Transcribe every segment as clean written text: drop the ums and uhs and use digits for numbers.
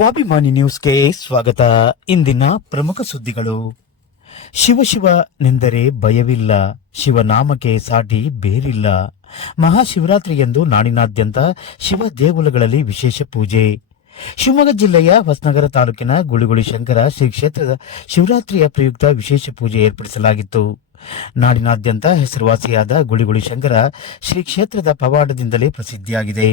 ಸ್ವಾಭಿಮಾನಿ ನ್ಯೂಸ್ಗೆ ಸ್ವಾಗತ. ಇಂದಿನ ಪ್ರಮುಖ ಸುದ್ದಿಗಳು. ಶಿವನೆಂದರೆ ಭಯವಿಲ್ಲ, ಶಿವನಾಮಕ್ಕೆ ಸಾಟಿ ಬೇರಿಲ್ಲ. ಮಹಾಶಿವರಾತ್ರಿಯಂದು ನಾಡಿನಾದ್ಯಂತ ಶಿವ ದೇಗುಲಗಳಲ್ಲಿ ವಿಶೇಷ ಪೂಜೆ. ಶಿವಮೊಗ್ಗ ಜಿಲ್ಲೆಯ ಹೊಸನಗರ ತಾಲೂಕಿನ ಗುಳಿಗುಳಿ ಶಂಕರ ಶ್ರೀ ಕ್ಷೇತ್ರದ ಶಿವರಾತ್ರಿಯ ಪ್ರಯುಕ್ತ ವಿಶೇಷ ಪೂಜೆ ಏರ್ಪಡಿಸಲಾಗಿತ್ತು. ನಾಡಿನಾದ್ಯಂತ ಹೆಸರುವಾಸಿಯಾದ ಗುಳಿಗುಳಿ ಶಂಕರ ಶ್ರೀ ಕ್ಷೇತ್ರದ ಪವಾಡದಿಂದಲೇ ಪ್ರಸಿದ್ಧಿಯಾಗಿದೆ.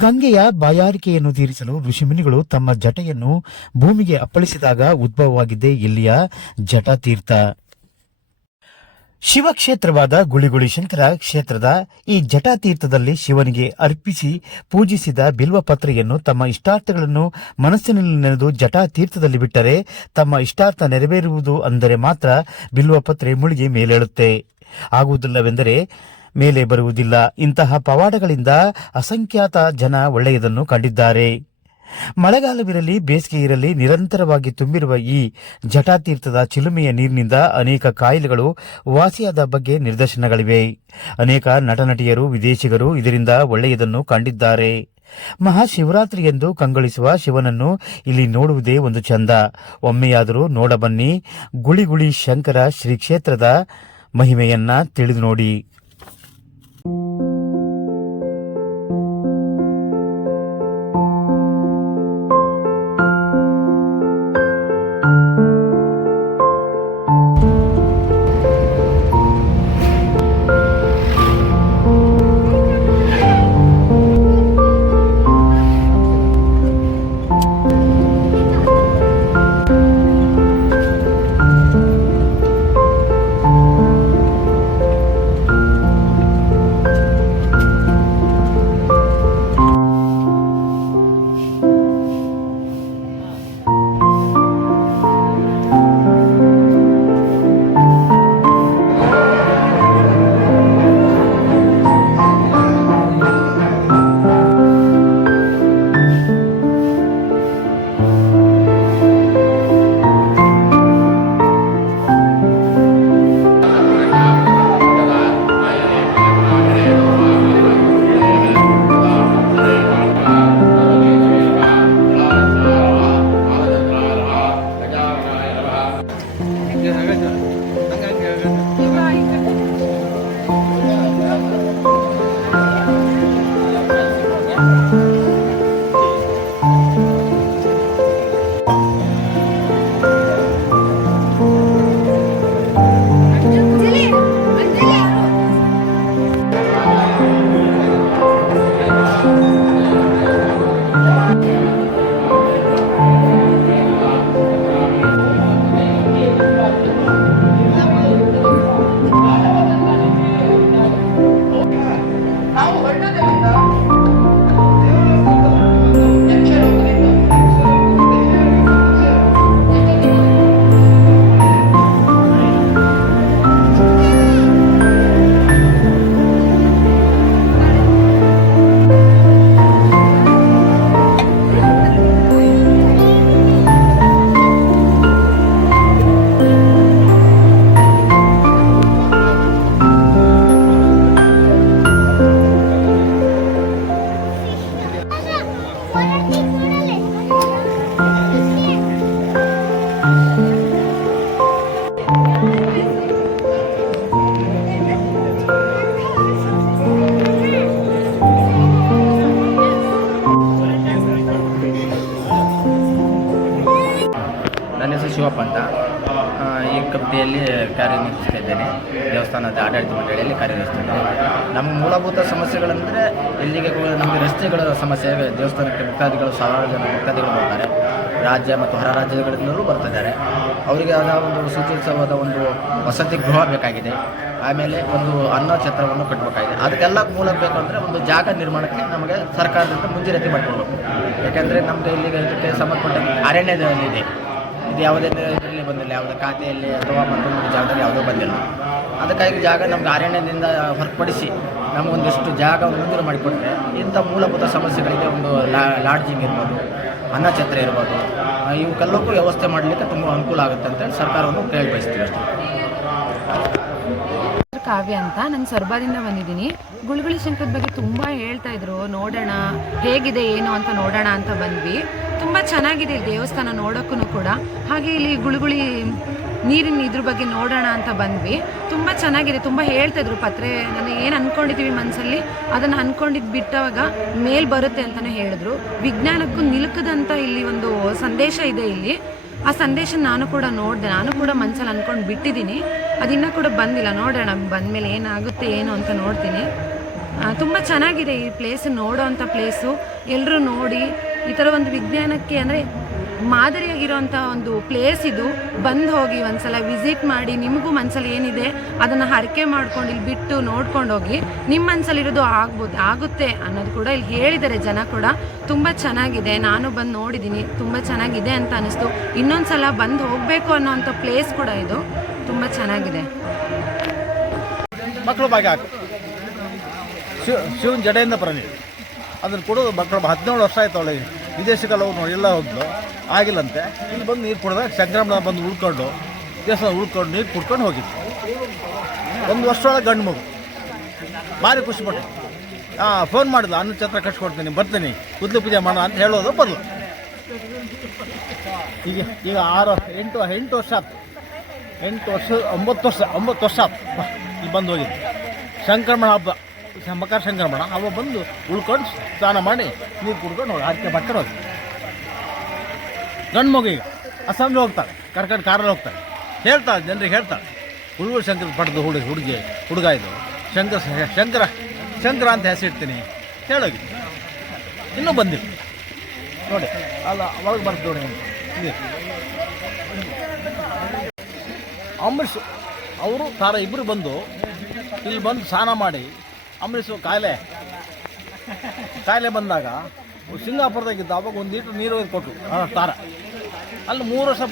ಗಂಗೆಯ ಬಾಯಾರಿಕೆಯನ್ನು ತೀರಿಸಲು ಋಷಿಮುನಿಗಳು ತಮ್ಮ ಜಟೆಯನ್ನು ಭೂಮಿಗೆ ಅಪ್ಪಳಿಸಿದಾಗ ಉದ್ಭವವಾಗಿದ್ದೇ ಇಲ್ಲಿಯ ಜಟಾತೀರ್ಥ. ಶಿವಕ್ಷೇತ್ರವಾದ ಗುಳಿಗುಳಿ ಶಂಕರ ಕ್ಷೇತ್ರದ ಈ ಜಟಾತೀರ್ಥದಲ್ಲಿ ಶಿವನಿಗೆ ಅರ್ಪಿಸಿ ಪೂಜಿಸಿದ ಬಿಲ್ವಪತ್ರೆಯನ್ನು ತಮ್ಮ ಇಷ್ಟಾರ್ಥಗಳನ್ನು ಮನಸ್ಸಿನಲ್ಲಿ ನೆನೆದು ಜಟಾತೀರ್ಥದಲ್ಲಿ ಬಿಟ್ಟರೆ ತಮ್ಮ ಇಷ್ಟಾರ್ಥ ನೆರವೇರುವುದು ಅಂದರೆ ಮಾತ್ರ ಬಿಲ್ವಪತ್ರೆ ಮುಳುಗಿ ಮೇಲೇಳುತ್ತೆ. ಆಗುವುದಿಲ್ಲವೆಂದರೆ ಮೇಲೆ ಬರುವುದಿಲ್ಲ. ಇಂತಹ ಪವಾಡಗಳಿಂದ ಅಸಂಖ್ಯಾತ ಜನ ಒಳ್ಳೆಯದನ್ನು ಕಂಡಿದ್ದಾರೆ. ಮಳೆಗಾಲವಿರಲಿ ಬೇಸಿಗೆ ಇರಲಿ ನಿರಂತರವಾಗಿ ತುಂಬಿರುವ ಈ ಜಟಾತೀರ್ಥದ ಚಿಲುಮೆಯ ನೀರಿನಿಂದ ಅನೇಕ ಕಾಯಿಲೆಗಳು ವಾಸಿಯಾದ ಬಗ್ಗೆ ನಿದರ್ಶನಗಳಿವೆ. ಅನೇಕ ನಟನಟಿಯರು ವಿದೇಶಿಗರು ಇದರಿಂದ ಒಳ್ಳೆಯದನ್ನು ಕಂಡಿದ್ದಾರೆ. ಮಹಾಶಿವರಾತ್ರಿಯೆಂದು ಕಂಗೊಳಿಸುವ ಶಿವನನ್ನು ಇಲ್ಲಿ ನೋಡುವುದೇ ಒಂದು ಚಂದ. ಒಮ್ಮೆಯಾದರೂ ನೋಡಬನ್ನಿ. ಗುಳಿಗುಳಿ ಶಂಕರ ಶ್ರೀ ಕ್ಷೇತ್ರದ ಮಹಿಮೆಯನ್ನ ತಿಳಿದು ನೋಡಿ. ನನ್ನ ಹೆಸರು ಶಿವಪ್ಪ ಅಂತ. ಈ ಕಮಿಟಿಯಲ್ಲಿ ಕಾರ್ಯನಿರ್ವಹಿಸ್ತಾ ಇದ್ದೇನೆ. ದೇವಸ್ಥಾನದ ಆಡಳಿತ ಮಂಡಳಿಯಲ್ಲಿ ಕಾರ್ಯನಿರ್ವಹಿಸ್ತಾ ಇದ್ದೇನೆ. ನಮ್ಮ ಮೂಲಭೂತ ಸಮಸ್ಯೆಗಳಂದರೆ ಇಲ್ಲಿಗೆ ನಮಗೆ ರಸ್ತೆಗಳ ಸಮಸ್ಯೆ. ದೇವಸ್ಥಾನಕ್ಕೆ ಭಕ್ತಾದಿಗಳು ಸಾವಿರಾರು ಜನ ಭಕ್ತಾದಿಗಳು ಬರ್ತಾರೆ. ರಾಜ್ಯ ಮತ್ತು ಹೊರ ರಾಜ್ಯಗಳಿಂದಲೂ ಬರ್ತಿದ್ದಾರೆ. ಅವರಿಗೆ ಆದ ಒಂದು ಸುಸಜ್ಜಿತವಾದ ಒಂದು ವಸತಿ ಗೃಹ ಬೇಕಾಗಿದೆ. ಆಮೇಲೆ ಒಂದು ಅನ್ನಛತ್ರವನ್ನು ಕಟ್ಟಬೇಕಾಗಿದೆ. ಅದಕ್ಕೆಲ್ಲ ಮೂಲ ಬೇಕು ಅಂದರೆ ಒಂದು ಜಾಗ ನಿರ್ಮಾಣಕ್ಕೆ ನಮಗೆ ಸರ್ಕಾರದಿಂದ ಮುಂಚಿತತೆ ಮಾಡಿಕೊಡ್ಬೇಕು. ಯಾಕೆಂದರೆ ನಮಗೆ ಇಲ್ಲಿಗೆ ಇದಕ್ಕೆ ಸಂಬಂಧಪಟ್ಟ ಅರಣ್ಯದಲ್ಲಿದೆ. ಇದು ಯಾವುದೇ ಇದರಲ್ಲಿ ಬಂದಿಲ್ಲ, ಯಾವುದೇ ಖಾತೆಯಲ್ಲಿ ಅಥವಾ ಮತ್ತೊಂದು ಜಾಗದಲ್ಲಿ ಯಾವುದೋ ಬಂದಿಲ್ಲ. ಅದಕ್ಕಾಗಿ ಜಾಗ ನಮ್ಗೆ ಅರಣ್ಯದಿಂದ ಹೊರತುಪಡಿಸಿ ನಮಗೊಂದಿಷ್ಟು ಜಾಗ ಮಂಜೂರು ಮಾಡಿಕೊಟ್ರೆ ಇಂಥ ಮೂಲಭೂತ ಸಮಸ್ಯೆಗಳಿಗೆ ಒಂದು ಲಾಡ್ಜಿಂಗ್ ಇರ್ಬೋದು, ಅನ್ನಛತ್ರ ಇರ್ಬೋದು, ಇವಕ್ಕೆಲ್ಲಕ್ಕೂ ವ್ಯವಸ್ಥೆ ಮಾಡಲಿಕ್ಕೆ ತುಂಬ ಅನುಕೂಲ ಆಗುತ್ತೆ ಅಂತ ಸರ್ಕಾರವನ್ನು ಕೇಳಿ ಬಯಸ್ತೀವಿ ಅಷ್ಟೇ. ಕಾವ್ಯ ಅಂತ. ನಾನು ಸೊರಬದಿಂದ ಬಂದಿದ್ದೀನಿ. ಗುಳುಗುಳಿ ಶಂಕರದ ಬಗ್ಗೆ ತುಂಬ ಹೇಳ್ತಾ ಇದ್ರು, ನೋಡೋಣ ಹೇಗಿದೆ ಏನು ಅಂತ ನೋಡೋಣ ಅಂತ ಬಂದ್ವಿ. ತುಂಬ ಚೆನ್ನಾಗಿದೆ ಈ ದೇವಸ್ಥಾನ ನೋಡೋಕ್ಕೂ ಕೂಡ. ಹಾಗೆ ಇಲ್ಲಿ ಗುಳುಗುಳಿ ನೀರಿನ ಇದ್ರ ಬಗ್ಗೆ ನೋಡೋಣ ಅಂತ ಬಂದ್ವಿ. ತುಂಬ ಚೆನ್ನಾಗಿದೆ. ತುಂಬ ಹೇಳ್ತಾ ಇದ್ರು ಪತ್ರೆ, ನಾನು ಏನು ಅಂದ್ಕೊಂಡಿದ್ದೀವಿ ಮನಸ್ಸಲ್ಲಿ ಅದನ್ನು ಅಂದ್ಕೊಂಡಿದ್ದು ಬಿಟ್ಟಾಗ ಮೇಲ್ ಬರುತ್ತೆ ಅಂತಲೇ ಹೇಳಿದ್ರು. ವಿಜ್ಞಾನಕ್ಕೂ ನಿಲುಕದಂಥ ಇಲ್ಲಿ ಒಂದು ಸಂದೇಶ ಇದೆ ಇಲ್ಲಿ. ಆ ಸಂದೇಶ ನಾನು ಕೂಡ ನೋಡಿದೆ. ನಾನು ಕೂಡ ಮನಸ್ಸಲ್ಲಿ ಅಂದ್ಕೊಂಡು ಬಿಟ್ಟಿದ್ದೀನಿ. ಅದಿನ್ನೂ ಕೂಡ ಬಂದಿಲ್ಲ. ನೋಡೋಣ ಬಂದಮೇಲೆ ಏನಾಗುತ್ತೆ ಏನು ಅಂತ ನೋಡ್ತೀನಿ. ತುಂಬ ಚೆನ್ನಾಗಿದೆ ಈ ಪ್ಲೇಸ್, ನೋಡೋ ಅಂಥ ಪ್ಲೇಸು. ಎಲ್ಲರೂ ನೋಡಿ ಈ ಥರ ಒಂದು ವಿಜ್ಞಾನಕ್ಕೆ ಅಂದರೆ ಮಾದರಿಯಾಗಿರೋಂಥ ಒಂದು ಪ್ಲೇಸ್ ಇದು. ಬಂದು ಹೋಗಿ ಒಂದ್ಸಲ ವಿಸಿಟ್ ಮಾಡಿ, ನಿಮಗೂ ಮನಸ್ಸಲ್ಲಿ ಏನಿದೆ ಅದನ್ನು ಹರಕೆ ಮಾಡ್ಕೊಂಡು ಇಲ್ಲಿ ಬಿಟ್ಟು ನೋಡ್ಕೊಂಡು ಹೋಗಿ. ನಿಮ್ಮ ಮನಸ್ಸಲ್ಲಿರೋದು ಆಗುತ್ತೆ ಅನ್ನೋದು ಕೂಡ ಇಲ್ಲಿ ಹೇಳಿದ್ದಾರೆ ಜನ ಕೂಡ. ತುಂಬ ಚೆನ್ನಾಗಿದೆ. ನಾನು ಬಂದು ನೋಡಿದ್ದೀನಿ, ತುಂಬ ಚೆನ್ನಾಗಿದೆ ಅಂತ ಅನ್ನಿಸ್ತು. ಇನ್ನೊಂದು ಸಲ ಬಂದು ಹೋಗಬೇಕು ಅನ್ನೋವಂಥ ಪ್ಲೇಸ್ ಕೂಡ ಇದು. ತುಂಬ ಚೆನ್ನಾಗಿದೆ. ಮಕ್ಕಳು ಭಾಗ್ಯ ಹಾಕು ಶಿವನ ಜಡೆಯಿಂದ ಪ್ರಾಣಿ ಅದನ್ನು ಕೊಡೋದು ಮಕ್ಕಳು 17 ವರ್ಷ ಆಯ್ತು ಅವಳಿಗೆ. ವಿದೇಶಕ್ಕೆಲ್ಲ ಹೋಗಿ ನೋಡಿ ಎಲ್ಲ ಹೋಗ್ದು ಆಗಿಲ್ಲಂತೆ. ಇಲ್ಲಿ ಬಂದು ನೀರು ಕುಡಿದಾಗ ಸಂಕ್ರಮಣ ಬಂದು ಉಳ್ಕೊಂಡು ದೇವಸ್ಥಾನ ಉಳ್ಕೊಂಡು ನೀರು ಕುಡ್ಕೊಂಡು ಹೋಗಿದ್ದು. 1 ವರ್ಷ ಒಳಗೆ ಗಂಡು ಮಗು ಭಾರಿ ಖುಷಿಪಟ್ಟು ಫೋನ್ ಮಾಡಿದ್ಲು, ಅನ್ನ ಛತ್ರ ಕಟ್ಸ್ಕೊಡ್ತೀನಿ ಬರ್ತೀನಿ ಕುದ್ಲು ಪೂಜೆ ಮಾಡೋಣ ಅಂತ ಹೇಳೋದು ಬರಲ್ಲ. ಈಗ 8 ವರ್ಷ ಆಯ್ತು. 9 ವರ್ಷ ಆಯ್ತು ಇಲ್ಲಿ ಬಂದು ಹೋಗಿದ್ದು. ಸಂಕ್ರಮಣ ಹಬ್ಬ, ಮಕರ ಸಂಕ್ರಮಣ ಹಬ್ಬ ಬಂದು ಉಳ್ಕೊಂಡು ಸ್ನಾನ ಮಾಡಿ ನೀರು ಕುಡ್ಕೊಂಡು ಹೋಗಿ ಆರ್ಕೆ ಬರ್ಕೊಂಡು ಹೋಗಿ. ಗಂಡು ಮಗು ಈಗ ಅಸ್ಸಾಂಗೆ ಹೋಗ್ತಾಳೆ, ಕರ್ಕೊಂಡು ಕಾರಲ್ಲಿ ಹೋಗ್ತಾಳೆ. ಹೇಳ್ತಾಳೆ, ಜನರಿಗೆ ಹೇಳ್ತಾಳೆ ಹುಡುಗರು ಶಂಕರ ಪಡೆದು ಹುಡುಗ ಇದು ಶಂಕರ ಅಂತ ಹೆಸರಿಡ್ತೀನಿ ಹೇಳೋಗಿ. ಇನ್ನೂ ಬಂದಿಲ್ಲ ನೋಡಿ, ಅಲ್ಲ ಒಳಗೆ ಬರ್ತದೆ ನೋಡಿ. ಅಂಬರೀಷ್ ಅವರು ತಾರ ಇಬ್ಬರು ಬಂದು ಇಲ್ಲಿ ಬಂದು ಸ್ನಾನ ಮಾಡಿ, ಅಂಬರೀಷ್ ಕಾಯಿಲೆ ಬಂದಾಗ ಸಿಂಗಾಪುರದಾಗಿದ್ದ ಅವಾಗ 1 ಲೀಟ್ರ್ ನೀರು ಕೊಟ್ಟರು ತಾರ. ಅಲ್ಲಿ 3 ವರ್ಷ